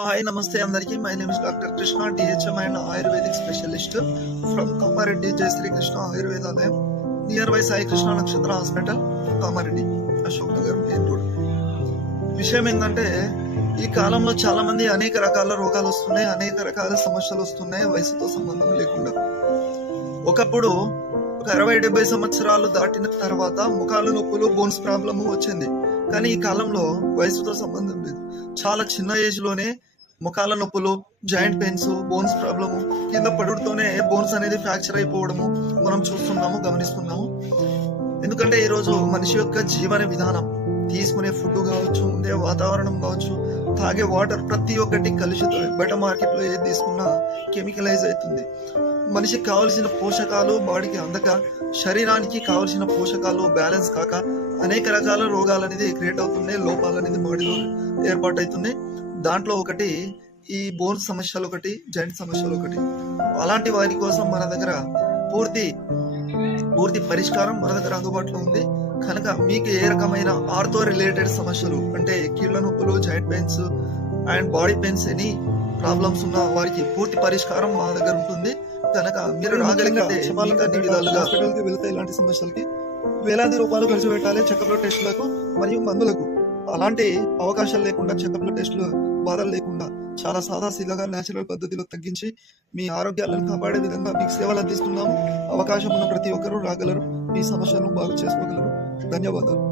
Hi నమస్తే అందరికీ. My name is doctor Krishna DHM and ayurvedic specialist from Kamareddy Jaya Shri Krishna Ayurvedalayam. Near by Sai Krishna Nakshatra hospital Kamareddy Ashok Nagar main road విషయం ఏంటంటే ఈ కాలంలో చాలా మంది అనేక రకాల రోగాలు వస్తున్నాయి అనేక రకాల సమస్యలు వస్తున్నాయి వయసుతో సంబంధం లేకుండా. ఒకప్పుడు ఒక అరవై డెబ్బై సంవత్సరాలు దాటిన తర్వాత ముఖాలు నొప్పులు బోన్స్ ప్రాబ్లము వచ్చింది. కానీ ఈ కాలంలో వయసుతో సంబంధం లేదు. చాలా చిన్న ఏజ్లోనే ముఖాల నొప్పులు జాయింట్ పెయిన్స్ బోన్స్ ప్రాబ్లము కింద పడుడుతోనే బోన్స్ అనేది ఫ్రాక్చర్ అయిపోవడము మనం చూస్తున్నాము గమనిస్తున్నాము. ఎందుకంటే ఈరోజు మనిషి యొక్క జీవన విధానం తీసుకునే ఫుడ్ కావచ్చు ఉండే వాతావరణం కావచ్చు తాగే వాటర్ ప్రతి ఒక్కటి కలుషితం బయట మార్కెట్లో ఏది తీసుకున్నా కెమికలైజ్ అవుతుంది. మనిషికి కావలసిన పోషకాలు బాడీకి అందక శరీరానికి కావలసిన పోషకాలు బ్యాలెన్స్ కాక అనేక రకాల రోగాలు అనేది క్రియేట్ అవుతున్నాయి లోపాలు అనేది బాడీలో ఏర్పాటు అవుతున్నాయి దాంట్లో ఒకటి ఈ బోన్ సమస్యలు ఒకటి జాయింట్ సమస్యలు ఒకటి. అలాంటి వారి కోసం మన దగ్గర పూర్తి పూర్తి పరిష్కారం మన దగ్గర అందుబాటులో ఉంది. కనుక మీకు ఏ రకమైన ఆర్థో రిలేటెడ్ సమస్యలు అంటే కీళ్ళ నొప్పులు joint pains and body pains any problems ఉన్న వారికి పూర్తి పరిష్కారం మా దగ్గర ఉంటుంది. కనుక మీరు రాగలిగితే అన్ని విధాలుగా హాస్పిటల్కి వెళ్తే ఇలాంటి సమస్యలకి వేలాది రూపాయలు ఖర్చు పెట్టాలి చెకప్ల టెస్టులకు మరియు మందులకు. అలాంటి అవకాశాలు లేకుండా చెకప్ల టెస్టులు బాధలు లేకుండా చాలా సాదా సీదాగా నేచురల్ పద్ధతిలో తగ్గించి మీ ఆరోగ్యాలను కాపాడే విధంగా మీకు సేవలు అందిస్తున్నాము అవకాశం ఉన్న ప్రతి ఒక్కరూ రాగలరు. మీ సమస్యలను బాగు చేసుకోగలరు. धन्यवाद.